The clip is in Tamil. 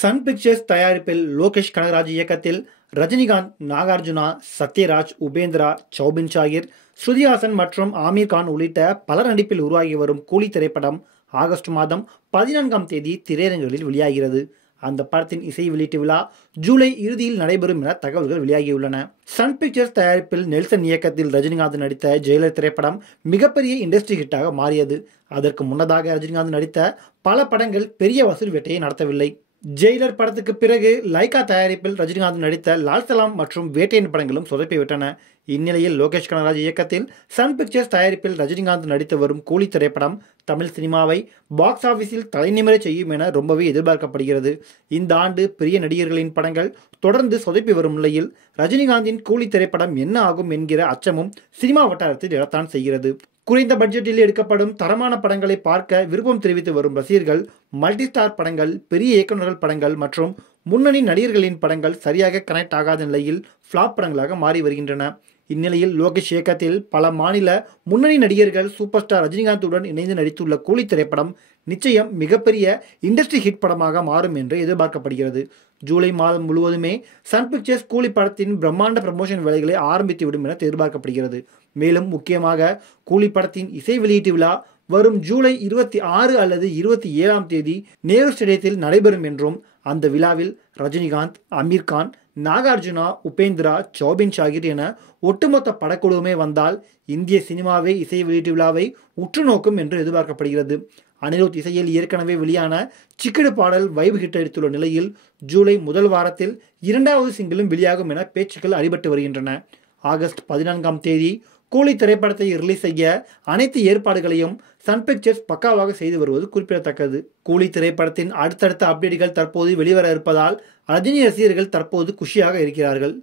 சன் பிக்சர்ஸ் தயாரிப்பில் லோகேஷ் கனகராஜ் இயக்கத்தில் ரஜினிகாந்த், நாகார்ஜுனா, சத்யராஜ், உபேந்திரா, சௌபின் ஷாகிர், ஸ்ருதி ஹாசன் மற்றும் ஆமீர் கான் உள்ளிட்ட பலர் நடிப்பில் உருவாகி வரும் கூலி திரைப்படம் ஆகஸ்ட் மாதம் 14ஆம் தேதி திரையரங்குகளில் வெளியாகிறது. அந்த படத்தின் இசை வெளியீட்டு விழா ஜூலை இறுதியில் நடைபெறும் என தகவல்கள் வெளியாகியுள்ளன. சன் பிக்சர்ஸ் தயாரிப்பில் நெல்சன் இயக்கத்தில் ரஜினிகாந்த் நடித்த ஜெயிலர் திரைப்படம் மிகப்பெரிய இண்டஸ்ட்ரி ஹிட்டாக மாறியது. அதற்கு முன்னதாக ரஜினிகாந்த் நடித்த பல படங்கள் பெரிய வசூல் வேட்டையை நடத்தவில்லை. ஜெயிலர் படத்துக்கு பிறகு லைகா தயாரிப்பில் ரஜினிகாந்த் நடித்த லால் சலாம் மற்றும் வேட்டையன் படங்களும் சொதப்பிவிட்டன. இந்நிலையில் லோகேஷ் கனகராஜ் இயக்கத்தில் சன் பிக்சர்ஸ் தயாரிப்பில் ரஜினிகாந்த் நடித்து வரும் கூலி திரைப்படம் தமிழ் சினிமாவை பாக்ஸ் ஆபீஸில் தலைநிமிரச் செய்யும் என ரொம்பவே எதிர்பார்க்கப்படுகிறது. இந்த ஆண்டு பெரிய நடிகர்களின் படங்கள் தொடர்ந்து சொதப்பி வரும் நிலையில் ரஜினிகாந்தின் கூலி திரைப்படம் என்ன ஆகும் என்கிற அச்சமும் சினிமா வட்டாரத்தில் எழத்தான் செய்கிறது. குறைந்த பட்ஜெட்டில் எடுக்கப்படும் தரமான படங்களை பார்க்க விருப்பம் தெரிவித்து வரும் ரசிகர்கள் மல்டி ஸ்டார் படங்கள், பெரிய இயக்குநர்கள் படங்கள் மற்றும் முன்னணி நடிகர்களின் படங்கள் சரியாக கனெக்ட் ஆகாத நிலையில் ஃப்ளாப் படங்களாக மாறி வருகின்றன. இந்நிலையில் லோகேஷ் இயக்கத்தில் பல மாநில முன்னணி நடிகர்கள் சூப்பர் ஸ்டார் ரஜினிகாந்துடன் இணைந்து நடித்துள்ள கூலி திரைப்படம் நிச்சயம் மிகப்பெரிய இண்டஸ்ட்ரி ஹிட் படமாக மாறும் என்று எதிர்பார்க்கப்படுகிறது. ஜூலை மாதம் முழுவதுமே சன் பிக்சர்ஸ் கூலி படத்தின் பிரம்மாண்ட ப்ரமோஷன் வேலைகளை ஆரம்பித்துவிடும் என எதிர்பார்க்கப்படுகிறது. மேலும் முக்கியமாக கூலி படத்தின் இசை வெளியீட்டு விழா வரும் ஜூலை 26 அல்லது 27ஆம் தேதி நேரு ஸ்டேடியத்தில் நடைபெறும் என்றும் அந்த விழாவில் ரஜினிகாந்த், ஆமீர் கான், நாகார்ஜுனா, உபேந்திரா, சௌபின் ஷாகிர் என ஒட்டுமொத்த படக்குழுவுமே வந்தால் இந்திய சினிமாவே இசை வெளியீட்டு விழாவை உற்று நோக்கும் என்று எதிர்பார்க்கப்படுகிறது. அனிருத் இசையில் ஏற்கனவே வெளியான சிக்கடு பாடல் வைப் ஹிட் அடித்துள்ள நிலையில் ஜூலை முதல் வாரத்தில் 2வது சிங்கிளும் வெளியாகும் என பேச்சுக்கள் அடிபட்டு வருகின்றன. ஆகஸ்ட் 14ஆம் தேதி கூலி திரைப்படத்தை ரிலீஸ் செய்ய அனைத்து ஏற்பாடுகளையும் சன் பிக்சர்ஸ் பக்காவாக செய்து வருவது குறிப்பிடத்தக்கது. கூலி திரைப்படத்தின் அடுத்தடுத்த அப்டேட்டுகள் தற்போது வெளிவர இருப்பதால் ரஜினி ரசிகர்கள் தற்போது குஷியாக இருக்கிறார்கள்.